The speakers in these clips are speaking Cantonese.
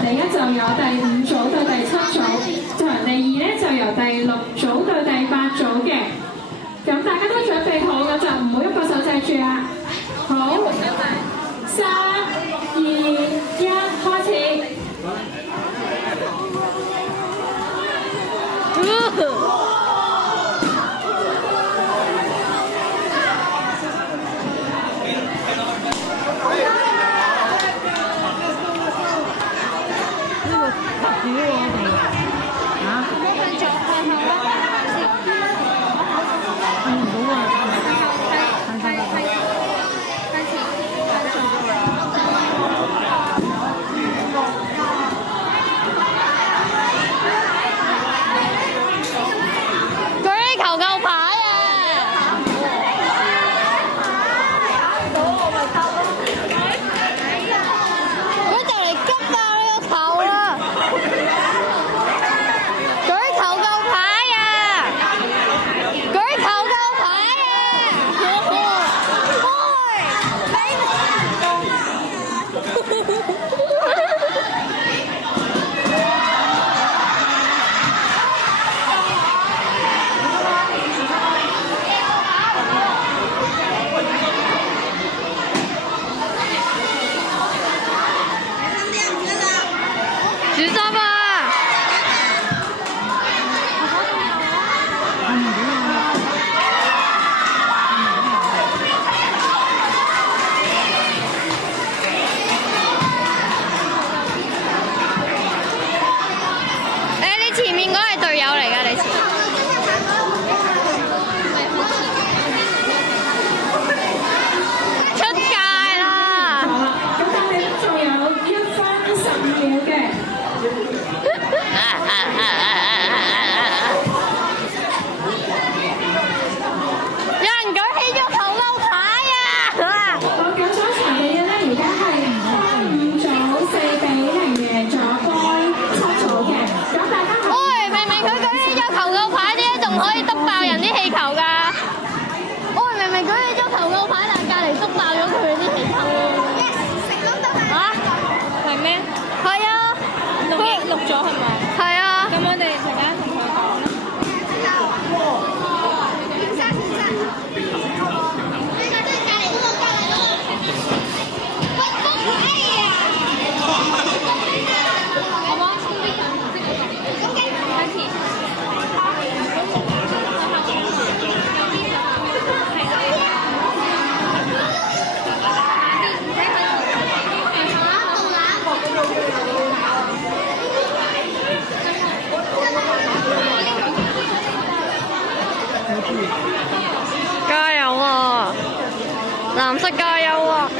第一就有第5組對第7組，場地2咧就由第6組對第8組嘅。咁大家都準備好咁就唔好喐個手掣住啦。好，3、2、1，開始。小心啊！你前面嗰係隊友嚟㗎，你前。出界啦！咁但係仲有1分15秒嘅。有人舉起咗頭鈎牌啊！好，咁所以場地1咧，而家係5組4比0贏咗該7組嘅。咁大家可以喂，明明佢舉起咗頭鈎牌，點解仲可以篤爆人啲氣球㗎？喂，明明舉起咗頭鈎牌，但隔離篤爆咗佢啲氣球。嚇？係咩？係啊。錄咗係咪？係啊。咁我哋陣間同佢講啦。加油啊！藍色加油啊！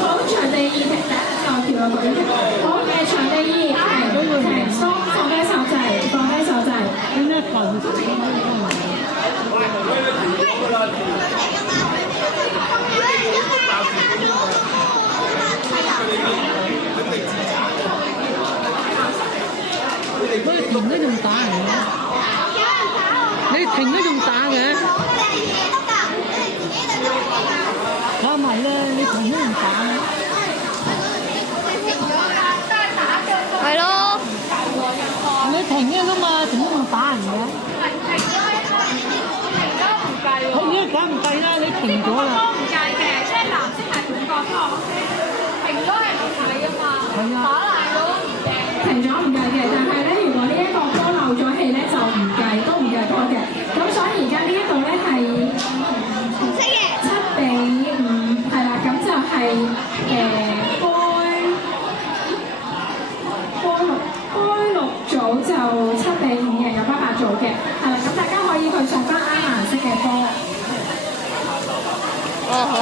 好，場地2停第1個跳落舉。好嘅，場地2停鬆，放低手掣，放低手掣。你停都仲打人嘅，你停都仲打嘅，打埋啦！你停都仲打。係咯。你停嘅啫嘛，停都仲打人嘅。好，而家梗唔計啦，你停咗啦。唔計嘅，即係藍色係半個波，停咗係唔計㗎嘛。係啊。打爛咗唔計。停咗唔計嘅，但係咧，如果呢一個波漏咗氣咧，就唔計，都唔計波嘅。咁所以而家呢一度咧係7比5，係啦，咁就係該6組就7比5贏咗8組嘅，係啦，咁大家可以去送翻啱顏色嘅波。哦好。